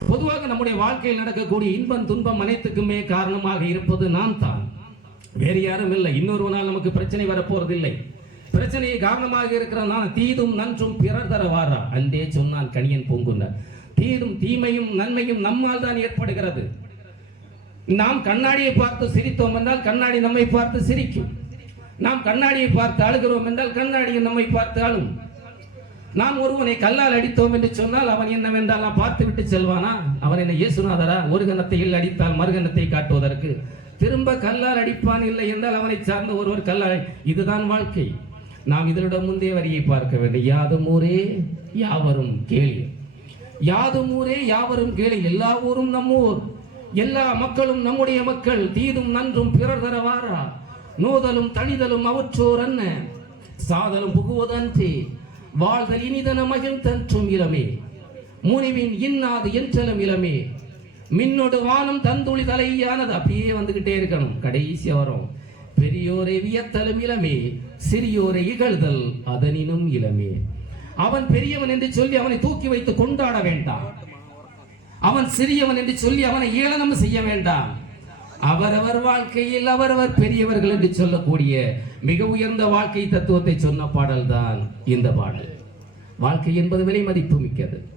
பொதுவாக நம்முடைய வாழ்க்கையில் நடக்கக்கூடிய இன்பம் துன்பம் அனைத்துக்குமே காரணமாக இருப்பது நான் தான். வேறு யாரும் இல்லை. இன்னொருவனால் நமக்கு பிரச்சனை வரப்போறதில்லை. பிரச்சனையை காரணமாக இருக்கிற நான் தீதும் நன்றும் பிறர் தர வாரா? அன்றே சொன்னான் கணியன் பூங்குன்னர். தீதும் தீமையும் நன்மையும் நம்மால் தான் ஏற்படுகிறது. நாம் கண்ணாடியை பார்த்து சிரித்தோம் என்றால் கண்ணாடி நம்மை பார்த்து சிரிக்கும். நாம் கண்ணாடியை பார்த்து அழுகிறோம் என்றால் கண்ணாடியை நம்மை பார்த்து அழும். நாம் ஒருவனை கல்லால் அடித்தோம் என்று சொன்னால் அவன் என்னவென்றால் நான் பார்த்து விட்டு செல்வானா? அவன் என்ன இயேசுநாதரா? ஒரு கணத்தையில் அடித்தால் மறுகணத்தை காட்டுவதற்கு. திரும்ப கல்லால் அடிப்பான் இல்லை என்றால் அவனை சார்ந்த ஒருவர் கல்லால் இதுதான் வாழ்க்கை. நாம் இதனிடம் முந்தைய வரியை பார்க்க வேண்டும். யாதும் ஊரே யாவரும் கேளு. யாதும் ஊரே யாவரும் கேளு. எல்லா ஊரும் நம்ம ஊர். எல்லா மக்களும் நம்முடைய மக்கள். தீதும் நன்றும் பிறர் தரவாரா? நோதலும் தனிதலும் அவற்றோர் அன்ன. சாதலும் புகுவதன்றி வாழ்தல் இனிதன மகிழ்ந்தன்றும் இளமே. முனிவின் இன்னாது என்றலும் இளமே. மின்னோடு வானம் தந்துளி தலையானது அப்படியே வந்துகிட்டே இருக்கணும். கடைசியா வரும். பெரியோரை வியத்தலும் இளமே சிறியோரை இகழ்தல் அதனினும் இளமே. அவன் பெரியவன் என்று சொல்லி அவனை தூக்கி வைத்து கொண்டாட வேண்டாம். அவன் சிறியவன் என்று சொல்லி அவனை ஏளனம் செய்ய வேண்டாம். அவரவர் வாழ்க்கையில் அவரவர் பெரியவர்கள் என்று சொல்லக்கூடிய மிக உயர்ந்த வாழ்க்கை தத்துவத்தை சொன்ன பாடல் தான் இந்த பாடல். வாழ்க்கை என்பது விலை மதிப்பு மிக்கது.